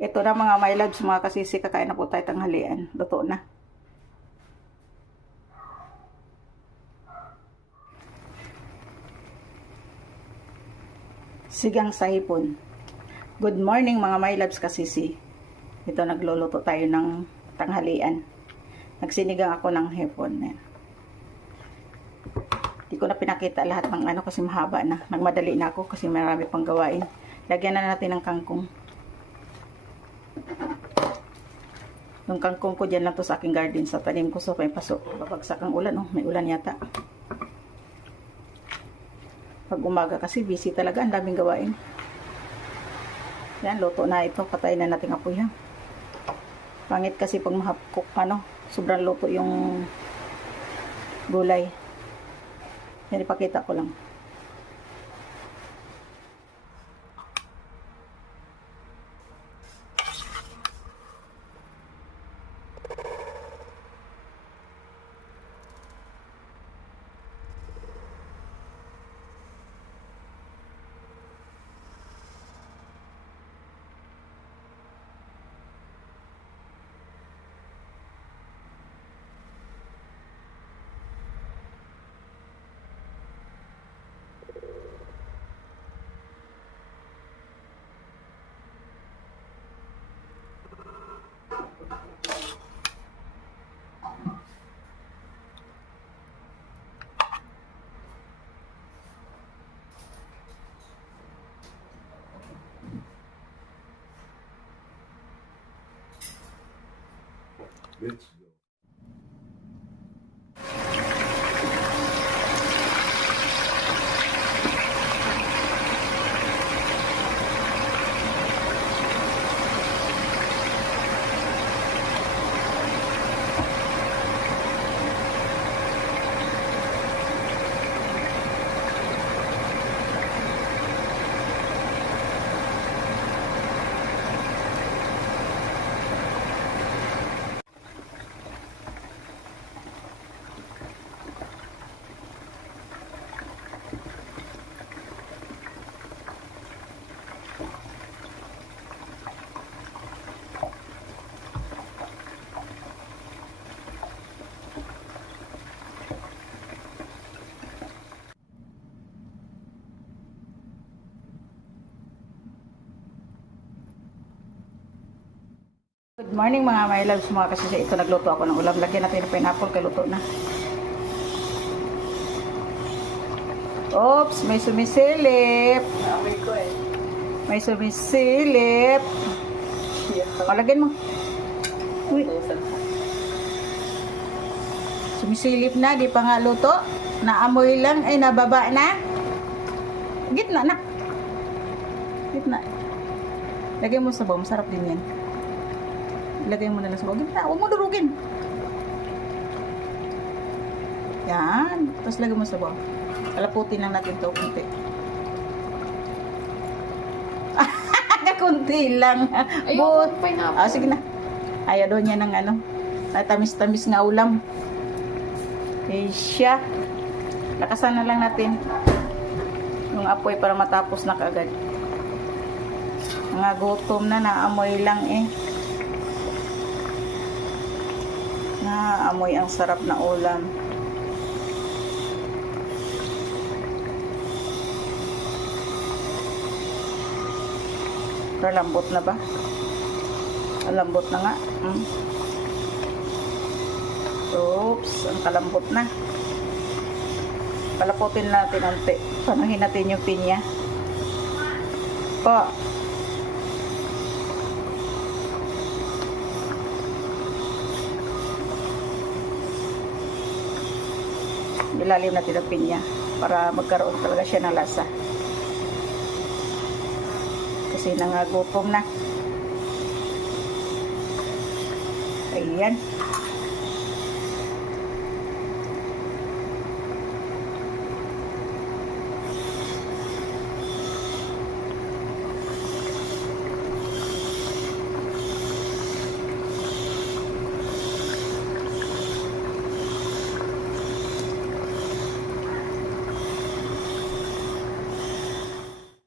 Ito na mga my loves, mga kasisi, kakain na po tayo tanghalian. Luto na. Sigang sa hipon. Good morning mga my loves kasisi. Ito nagluluto tayo ng tanghalian. Nagsinigang ako ng hipon. Hindi ko na pinakita lahat ng ano kasi mahaba na. Nagmadali na ako kasi marami pang gawain. Lagyan na natin ng kangkong. Yung kangkong ko dyan lang to sa aking garden. Sa tanim ko sa may paso. Babagsak ang ulan. Oh. May ulan yata. Pag umaga kasi busy talaga. Ang daming gawain. Yan, luto na ito. Patayin na natin apoy. Pangit kasi pag mahapkok, sobrang luto yung gulay. Yan, ipakita ko lang. Let's go. Good morning mga my loves, mga kasisi. Ito nagluto ako ng ulam. Lagyan natin ng pineapple kay luto na. Oops, may sumisilip. Amoy ko eh. May sumisilip. O, lagyan mo. Uy, sumisilip na, di pa nga luto. Naamoy lang, ay nababa na. Gitna na. Gitna. Lagyan mo sa sabaw, masarap din yan. Ilagay mo na lang sa bawang. Huwag mo durugin. Yan. Tapos lagay mo sa bawang. Kalaputin lang natin ito kunti. Kunti lang. Ayoko pineapple. Sige na. Ayaw doon niya ng tamis-tamis nga ulam. Eh siya. Lakasan na lang natin yung apoy para matapos na kaagad. Mga gutom na, naamoy lang eh. Naamoy ang sarap na ulam. Pero lambot na ba? Lambot na nga. Oops, ang kalambot na. Palaputin natin unti. Panuhin natin yung pinya. Po. Ilalim natin ang pinya para magkaroon talaga siya ng lasa. Kasi nangagutom na. Ayan.